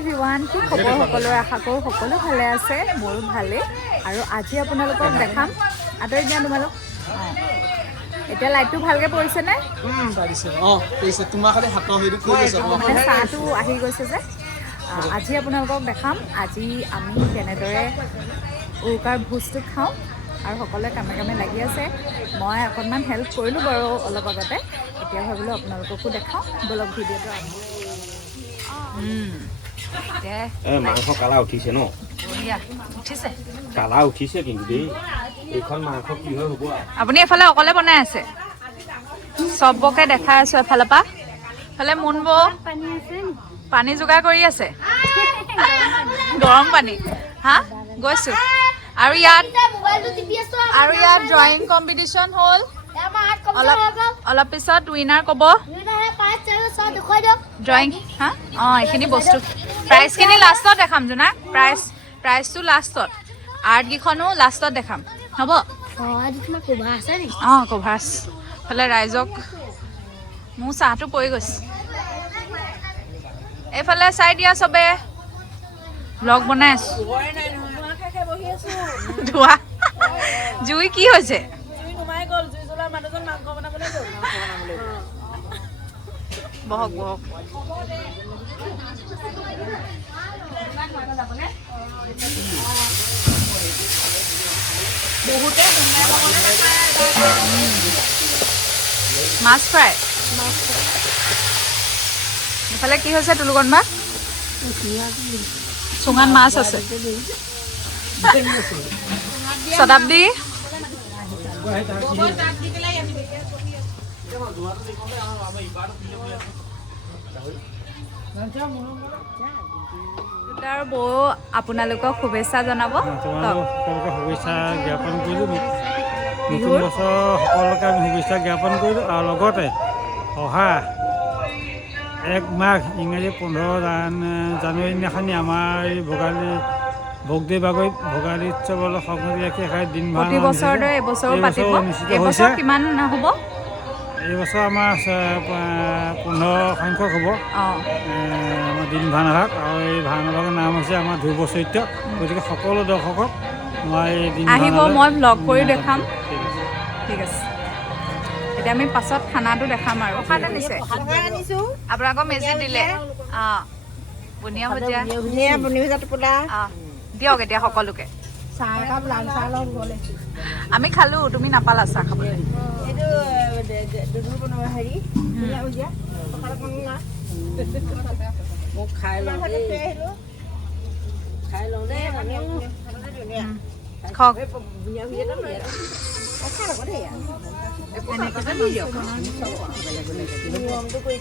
Everyone, কি খবৰ সকলোৰে? আশা কৰোঁ সকলো ভালে আছে, মোৰো ভালেই। আৰু আজি আপোনালোকক দেখাম, আঁতৰি দিয়া তোমালোক। এতিয়া লাইটটো ভালকৈ পৰিছেনে? মানে চাহটো আহি গৈছে যে। আজি আপোনালোকক দেখাম, আজি আমি কেনেদৰে উৰুকাৰ ভোজটো খাওঁ আৰু সকলোৱে কামে কামে লাগি আছে। মই অকণমান হেল্প কৰিলোঁ বাৰু অলপ আগতে। এতিয়া ভাবিলোঁ আপোনালোককো দেখাওঁ, বলক ভিডিঅ'টো আৰম্ভ। মাংস কালা উঠিছে ন? উঠিছে। কালা উঠিছে কিন্তু দেই। এইখন মাংস কি হয় হ'ব? আপুনি এফালে অকলে বনাই আছে? চবকে দেখাই আছো এফালৰ পৰা। এফালে মুনবৌ পানী যোগাৰ কৰি আছে, গৰম পানী। হা গৈছো। আৰু ইয়াত ড্ৰয়িং কম্পিটিশ্যন হ'ল। অলপ পিছত উইনাৰ ক'ব। ড্ৰয়িং হা এইখিনি বস্তু প্ৰাইজখিনি লাষ্টত দেখাম জোনা। প্ৰাইজটো লাষ্টত, আৰ্টকেইখনো লাষ্টত দেখাম, হ'ব? কভাৰ আছে। ফালে ৰাইজক মোৰ চাহটো পৰি গৈছে। এইফালে চাই দিয়া চবে, ব্লগ বনাই আছো। ধোৱা জুই কি হৈছে? বহক বহক। মাছ ফ্ৰাই। এইফালে কি হৈছে তুলুকন বা? চুঙাত মাছ আছে। শতাব্দী আৰু বৌ আপোনালোকক শুভেচ্ছা জনাব। শুভেচ্ছা জ্ঞাপন কৰিলোঁ। নতুন বছৰ সকলোকে আমি শুভেচ্ছা জ্ঞাপন কৰিলোঁ। আৰু লগতে অহা 1 মাঘ ইংৰাজী 15 জানুৱাৰী দিনাখনি আমাৰ এই ভোগদেৱ বাগৈত ভোগালী উৎসৱৰ সংগতি ৰাখি এষাৰ দিন প্ৰতি বছৰৰ দৰে এবছৰো পাতিব। এবছৰ কিমান হ'ব? এইবছৰ আমাৰ 15 সংখ্যক হ'ব আমাৰ দিন ভাওনাভাগ। আৰু এই ভাওনাভাগৰ নাম হৈছে আমাৰ ধ্ৰুৱ চৰিত্ৰ। গতিকে সকলো দৰ্শকক মই এই দিন আহিব, মই ব্লগ কৰি দেখাম। ঠিক আছে, এতিয়া আমি পাছত খানাটো দেখাম আৰু। আপোনালোকক মেজি দিলে বুনিয়া ভুজিয়া দিয়ক এতিয়া সকলোকে। আমি খালোঁ, তুমি নাপালা চাহ খাবলৈ।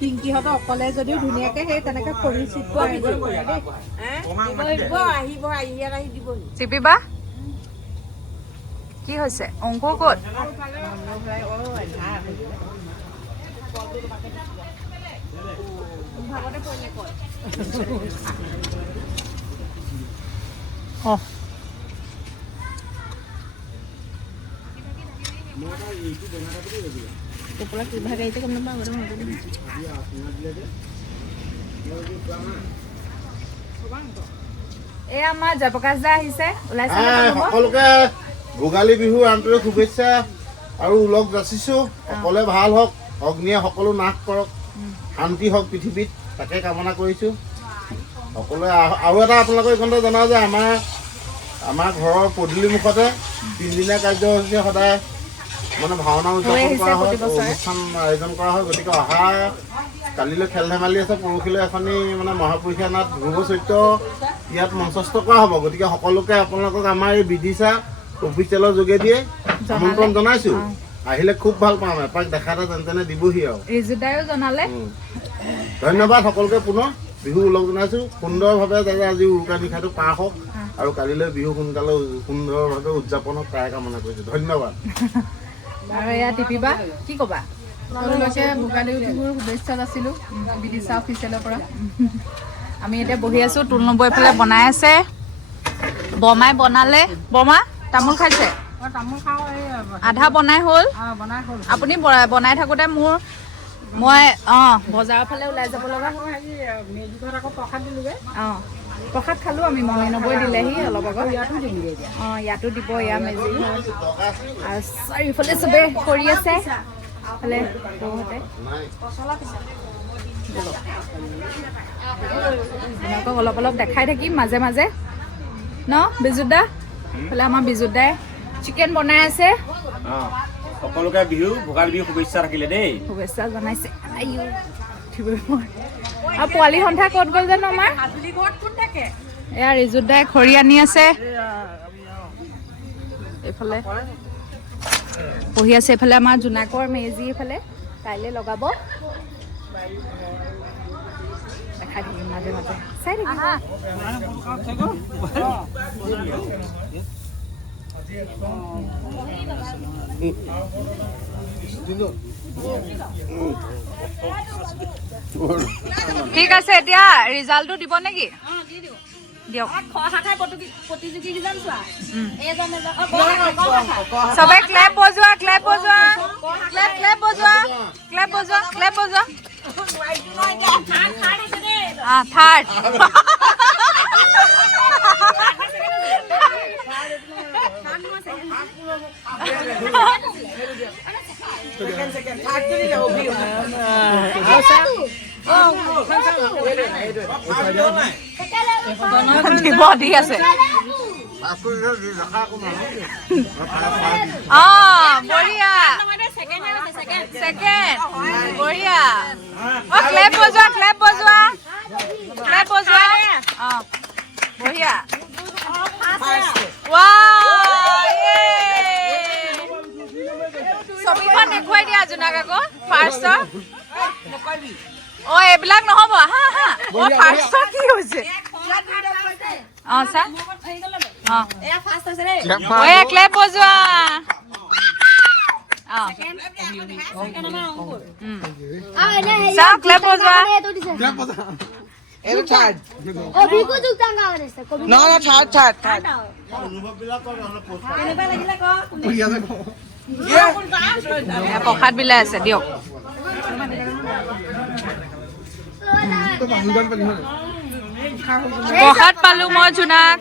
পিংকিহঁত অকলে যদিও ধুনীয়াকে সেই তেনেকে খৰি চিপিবা কি হৈছে? অংকুৰ ক'ত? এয়া আমাৰ জয়প্ৰকাশ দা আহিছে, ওলাইছে। সকলোকে ভোগালী বিহুৰ আন্তৰিক শুভেচ্ছা আৰু ওলগ যাচিছোঁ। সকলোৱে ভাল হওক, অগ্নিয়ে সকলো নাশ কৰক, শান্তি হওক পৃথিৱীত, তাকে কামনা কৰিছোঁ। সকলোৱে আৰু এটা আপোনালোকক এইখনতে জনাওঁ যে আমাৰ ঘৰৰ পদূলি মুখতে 3 দিনীয়া কাৰ্যসূচী সদায় মানে ভাওনা উদযাপন কৰা হয়, অনুষ্ঠান আয়োজন কৰা হয়। গতিকে অহা কালিলৈ খেল ধেমালি আছে, পৰহিলৈ এখনি মানে মহাপুৰুষীয়া নাট ধ্ৰুৱ চৰিত্ৰ ইয়াত মঞ্চস্থ কৰা হ'ব। গতিকে সকলোকে আপোনালোকক আমাৰ এই বিদিশা অফিচিয়েলৰ যোগেদিয়ে আমন্ত্ৰণ জনাইছোঁ। আহিলে খুব ভাল পাম, এপাক দেখা এটা যেন তেনে দিবহি আৰু। ৰিজুদায়ো জনালে। ধন্যবাদ সকলোকে, পুনৰ বিহু ওলগ জনাইছোঁ। সুন্দৰভাৱে যাতে আজি উৰুকা নিশাটো পাৰ হওক আৰু কালিলৈ বিহু সোনকালে সুন্দৰভাৱে উদযাপন হওক, তাৰে কামনা কৰিছোঁ। ধন্যবাদ। আৰু এয়া টিপিবা কি ক'বা? সকলোকে ভোগালী বিহুৰ শুভেচ্ছা যাচিলোঁ বিদিশা অফিচিয়েলৰ পৰা। আমি এতিয়া বহি আছোঁ, তুল নবৈ এইফালে বনাই আছে। বৰমাই বনালে। বৰমা তামোল খাইছে? তামোল খাওঁ, আধা বনাই হ'ল। আপুনি বনাই থাকোঁতে মোৰ মই বজাৰৰ ফালে ওলাই যাব লগা প্ৰসাদ খালোঁ আমি মমিনবৈ দিলেহি অলপ আগত ইয়াতো দিব এয়া মেজি আৰু চাৰিওফালে চবে কৰি আছে ফালে বহুতে আপোনালোকক অলপ অলপ দেখাই থাকিম মাজে মাজে ন বিজুত দা ফালে আমাৰ বিজুত দাই চিকেন বনাই আছে সকলোকে বিহু ভোগালী বিহু শুভেচ্ছা থাকিলে দেই শুভেচ্ছা জনাইছে আৰু পোৱালি সন্থা ক'ত গ'ল জানো আমাৰ এয়া ৰিজুত দাই খৰি আনি আছে এইফালে পঢ়ি আছে এইফালে আমাৰ জোনাকৰ মেজি এইফালে কাইলৈ লগাব দেখাই থাকিম মাজে মাজে চাই থাকিম ঠিক আছে এতিয়া ৰিজাল্টটো দিব নেকি দিয়ক চবে ক্লেপ বজোৱা ক্লেপ বজোৱা ক্লেপ ক্লেপ বজোৱা ক্লেপ বজোৱা ক্লেপ বজোৱা থাৰ্ড দিব দি আছে বঢ়িয়া ছেকেণ্ড বঢ়িয়া ক্লেপ বজোৱা ক্লেপ বজোৱা ক্লেপ বজোৱা বঢ়িয়া ছবিখন দেখুৱাই দিয়া জোনাক আকৌ ফাৰ্ষ্টৰ এইবিলাক নহ'ব হা হা ফাৰ্ষ্টৰ কি হৈছে ছাৰ ক্লেপ বজোৱা চাওক ক্লেপ বজোৱা প্ৰসাদ বিলাই আছে দিয়ক প্ৰসাদ পালো মই জোনাক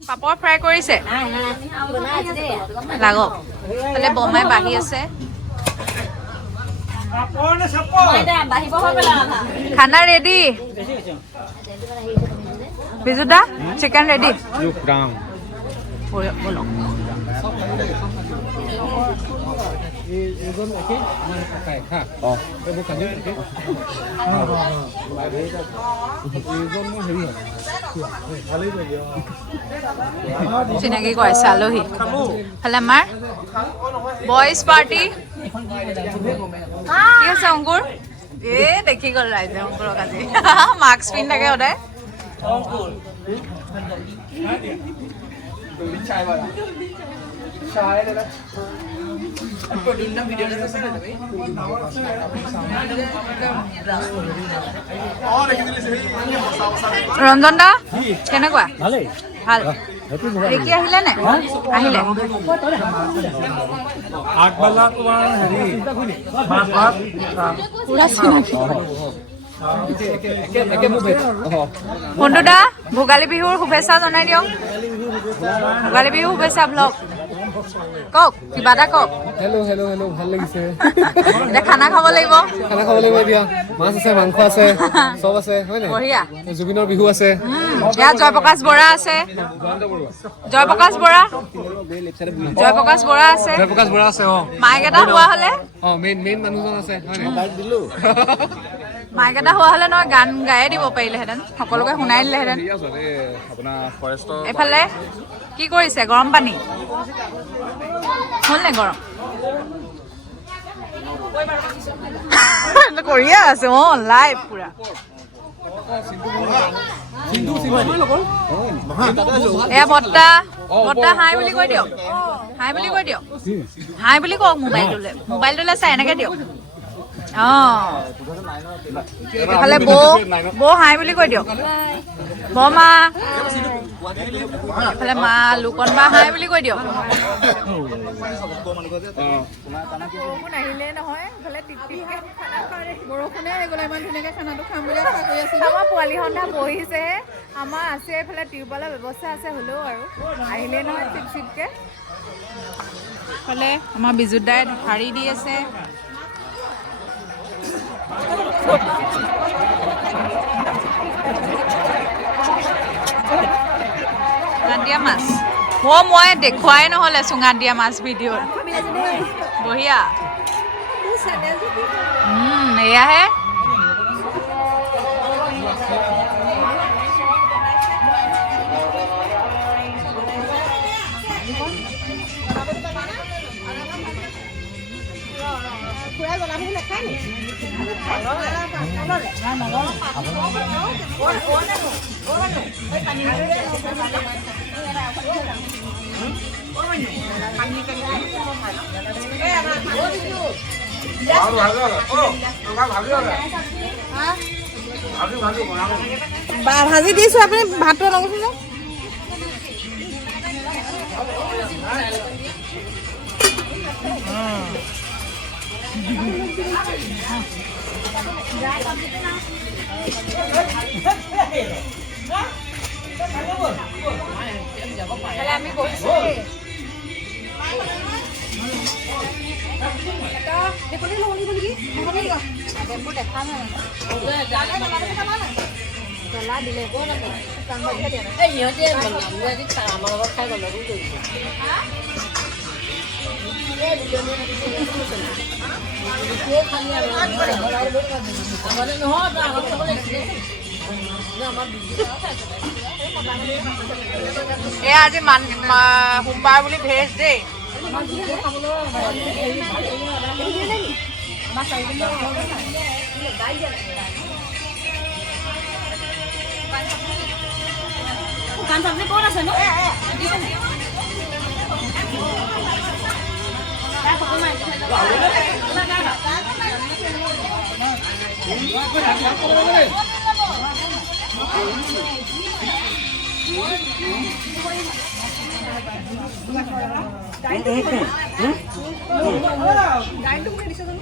পাপৰ ফ্ৰাই কৰিছে লাগক তাহলে বমাই বাঢ়ি আছে খানা ৰেডি বিজুদা চিকেন ৰেডি চিনাকি কৰাইছে আলহী ফালে আমাৰ বইজ পাৰ্টি কি আছে অংকুৰ দেখি গ'ল ৰাইজে অংকুৰক আজি মাস্ক পিন্ধি থাকে সদায় ৰঞ্জন দা কেনেকুৱা ভাল দেখি আহিলে নে আহিলে আগবেলা তোমাৰ হেৰি মাছ ভাত পুৰা চিনাকি ফোনটো দা ভোগালী বিহুৰ শুভেচ্ছা জনাই দিয়ক ভোগালী বিহুৰ শুভেচ্ছা ব্লগ কওক কিবা এটা কওক হেল্ল' হেল্ল' হেল্ল' ভাল লাগিছে এতিয়া খানা খাব লাগিব এতিয়া মাছ আছে মাংস আছে চব আছে হয় নাই বঢ়িয়া জুবিনৰ বিহু আছে ইয়াত জয়প্ৰকাশ বৰা আছে জয়প্ৰকাশ বৰা আছে জয়প্ৰকাশ বৰা আছে মাইক এটা হোৱা হ'লে মেইন মানুহজন আছে হয় নাই মাইক এটা হোৱা হ'লে নহয় গান গায়ে দিব পাৰিলেহেঁতেন সকলোকে শুনাই দিলেহেঁতেন এইফালে কি কৰিছে গৰম পানী হ'ল নে গৰম কৰিয়ে আছে লাইভ পুৰা এয়া বৰ্তা হাই বুলি কৈ দিয়ক হাই বুলি কওক মোবাইলটোলৈ চাই এনেকে দিয়ক অঁ এইফালে বৌ হাই বুলি কৈ দিয়ক বৰমা এইফালে মা লোকন বা হাই বুলি কৈ দিয়ক বৰষুণ আহিলে নহয় এইফালে বৰষুণে গ'লে ইমান ধুনীয়াকৈ খানাটো খাম বুলি আশা কৰি আছিলোঁ। আমাৰ পোৱালি সন্ধ্যা বহিছেহে আমাৰ আছে এইফালে টিউবৱেলৰ ব্যৱস্থা আছে হ'লেও আৰু আহিলে নহয় চিপ চিপকৈ এইফালে আমাৰ বিজুত দাই ঢাৰি দি আছে চুঙাত দিয়া মাছ মই দেখুৱাই নহ'লে চুঙাত দিয়া মাছ ভিডিঅ'ত বঢ়িয়া এয়াহে ভাজি দিছোঁ আপুনি ভাতটো নগৈছে আমি বহিছোঁ দেখা নাই জ্বলা দিলে এয়া আজি সোমবাৰ বুলি ভেজ দেই শুকান চব্জি ক'ত আছে নো গাড়ীটো কৰি দিছে জানো